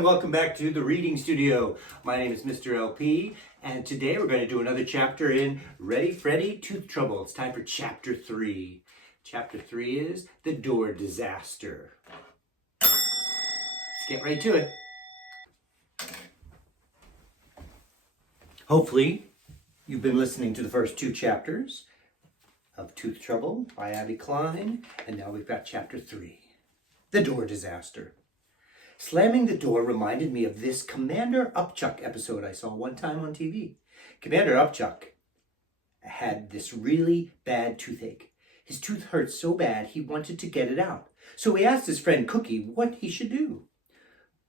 everyone, welcome back to the Reading Studio. My name is Mr. LP, and today we're going to do another chapter in Ready Freddy, Tooth Trouble. It's time for Chapter 3. Chapter 3 is The Door Disaster. Let's get right to it. Hopefully, you've been listening to the first two chapters of Tooth Trouble by Abby Klein, and now we've got Chapter 3, The Door Disaster. Slamming the door reminded me of this Commander Upchuck episode I saw one time on TV. Commander Upchuck had this really bad toothache. His tooth hurt so bad he wanted to get it out. So he asked his friend Cookie what he should do.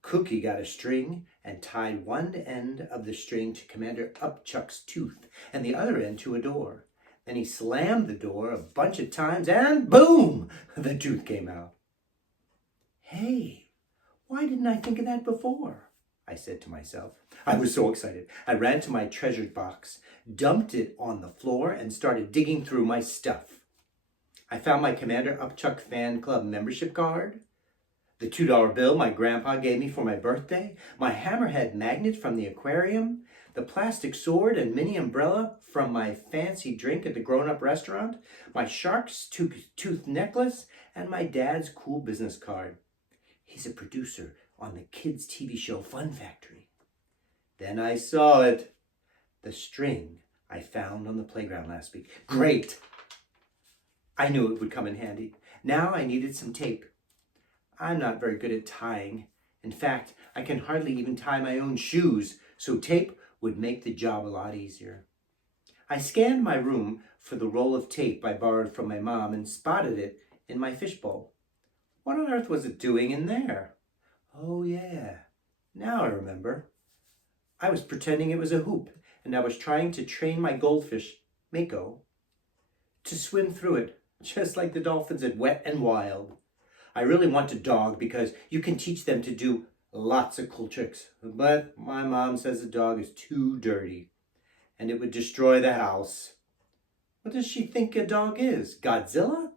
Cookie got a string and tied one end of the string to Commander Upchuck's tooth and the other end to a door. Then he slammed the door a bunch of times and boom! The tooth came out. Hey! Why didn't I think of that before? I said to myself. I was so excited. I ran to my treasure box, dumped it on the floor, and started digging through my stuff. I found my Commander Upchuck fan club membership card, the $2 bill my grandpa gave me for my birthday, my hammerhead magnet from the aquarium, the plastic sword and mini umbrella from my fancy drink at the grown-up restaurant, my shark's tooth necklace, and my dad's cool business card. He's a producer on the kids' TV show Fun Factory. Then I saw it. The string I found on the playground last week. Great! I knew it would come in handy. Now I needed some tape. I'm not very good at tying. In fact, I can hardly even tie my own shoes, so tape would make the job a lot easier. I scanned my room for the roll of tape I borrowed from my mom and spotted it in my fishbowl. What on earth was it doing in there? Oh yeah, now I remember. I was pretending it was a hoop, and I was trying to train my goldfish, Mako, to swim through it, just like the dolphins at Wet and Wild. I really want a dog because you can teach them to do lots of cool tricks, but my mom says a dog is too dirty, and it would destroy the house. What does she think a dog is, Godzilla?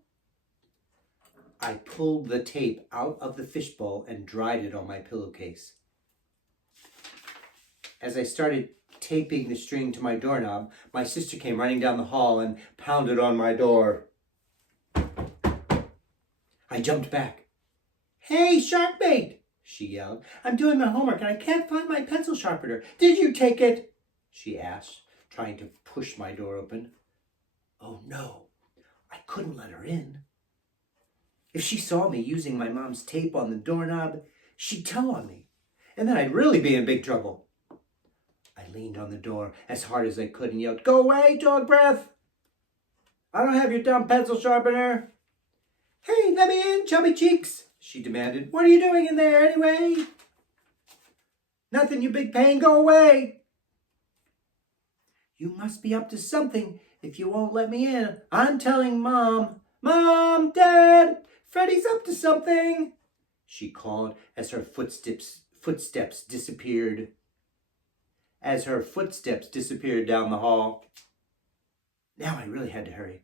I pulled the tape out of the fishbowl and dried it on my pillowcase. As I started taping the string to my doorknob, my sister came running down the hall and pounded on my door. I jumped back. Hey, Sharkbait, she yelled. I'm doing my homework and I can't find my pencil sharpener. Did you take it? She asked, trying to push my door open. Oh no, I couldn't let her in. If she saw me using my mom's tape on the doorknob, she'd tell on me, and then I'd really be in big trouble. I leaned on the door as hard as I could and yelled, Go away, dog breath! I don't have your dumb pencil sharpener. Hey, let me in, chubby cheeks, she demanded. What are you doing in there anyway? Nothing, you big pain, go away. You must be up to something if you won't let me in. I'm telling Mom. Mom, Dad! Freddy's up to something, she called as her footsteps disappeared down the hall. Now I really had to hurry.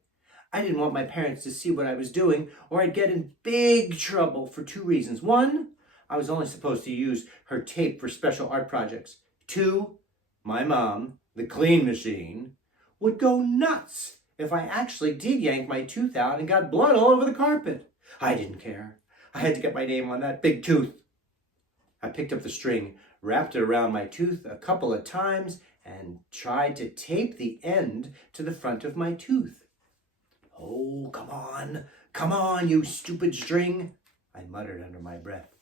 I didn't want my parents to see what I was doing or I'd get in big trouble for two reasons. One, I was only supposed to use her tape for special art projects. Two, my mom, the clean machine, would go nuts if I actually did yank my tooth out and got blood all over the carpet. I didn't care. I had to get my name on that big tooth. I picked up the string, wrapped it around my tooth a couple of times, and tried to tape the end to the front of my tooth. Oh, come on, you stupid string, I muttered under my breath.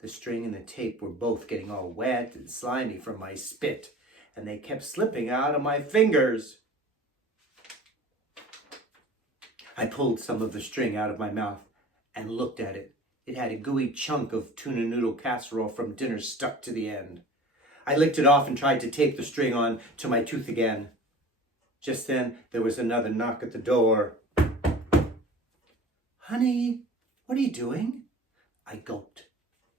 The string and the tape were both getting all wet and slimy from my spit, and they kept slipping out of my fingers. I pulled some of the string out of my mouth and looked at it. It had a gooey chunk of tuna noodle casserole from dinner stuck to the end. I licked it off and tried to tape the string on to my tooth again. Just then, there was another knock at the door. Honey, what are you doing? I gulped.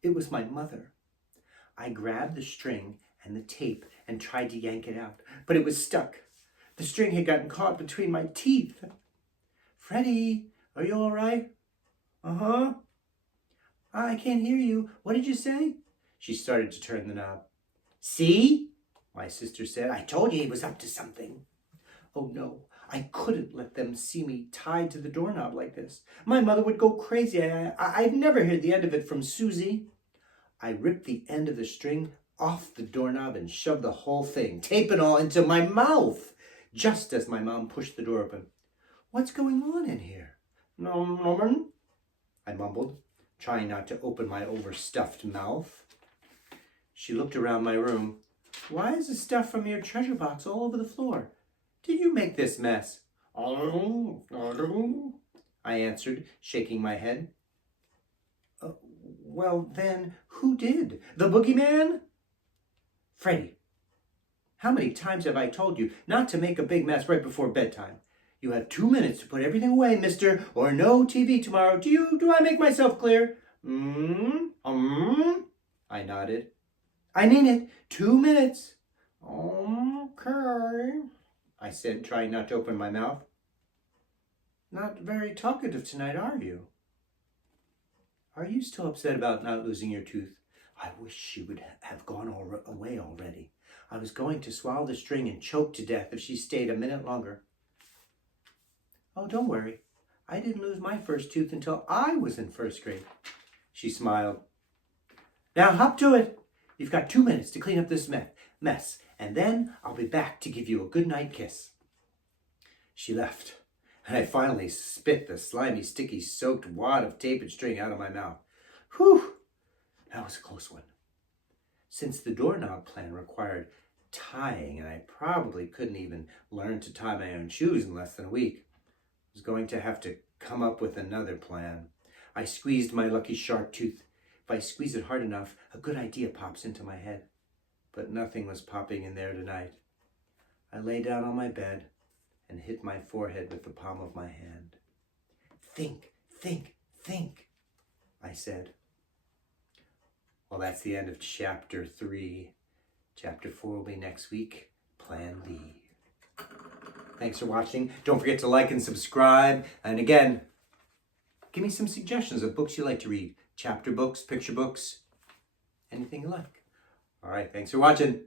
It was my mother. I grabbed the string and the tape and tried to yank it out, but it was stuck. The string had gotten caught between my teeth. Freddy, are you all right? Uh-huh. I can't hear you. What did you say? She started to turn the knob. See? My sister said. I told you he was up to something. Oh no, I couldn't let them see me tied to the doorknob like this. My mother would go crazy. I'd never hear the end of it from Susie. I ripped the end of the string off the doorknob and shoved the whole thing, tape and all, into my mouth, just as my mom pushed the door open. What's going on in here? Norman? I mumbled, trying not to open my overstuffed mouth. She looked around my room. Why is the stuff from your treasure box all over the floor? Did you make this mess? I answered, shaking my head. Well, then, who did? The boogeyman? Freddy, how many times have I told you not to make a big mess right before bedtime? You have 2 minutes to put everything away, mister, or no TV tomorrow. Do I make myself clear? I nodded. I mean it. 2 minutes. Okay, I said, trying not to open my mouth. Not very talkative tonight, are you? Are you still upset about not losing your tooth? I wish she would have gone away already. I was going to swallow the string and choke to death if she stayed a minute longer. Oh, don't worry. I didn't lose my first tooth until I was in first grade. She smiled. Now hop to it. You've got 2 minutes to clean up this mess, and then I'll be back to give you a goodnight kiss. She left, and I finally spit the slimy, sticky, soaked wad of tape and string out of my mouth. Whew, that was a close one. Since the doorknob plan required tying, and I probably couldn't even learn to tie my own shoes in less than a week, I was going to have to come up with another plan. I squeezed my lucky sharp tooth. If I squeeze it hard enough, a good idea pops into my head. But nothing was popping in there tonight. I lay down on my bed and hit my forehead with the palm of my hand. Think, think, think, I said. Well, that's the end of chapter 3. Chapter 4 will be next week. Plan B. Thanks for watching. Don't forget to like and subscribe. And again, give me some suggestions of books you like to read. Chapter books, picture books, anything you like. All right, thanks for watching.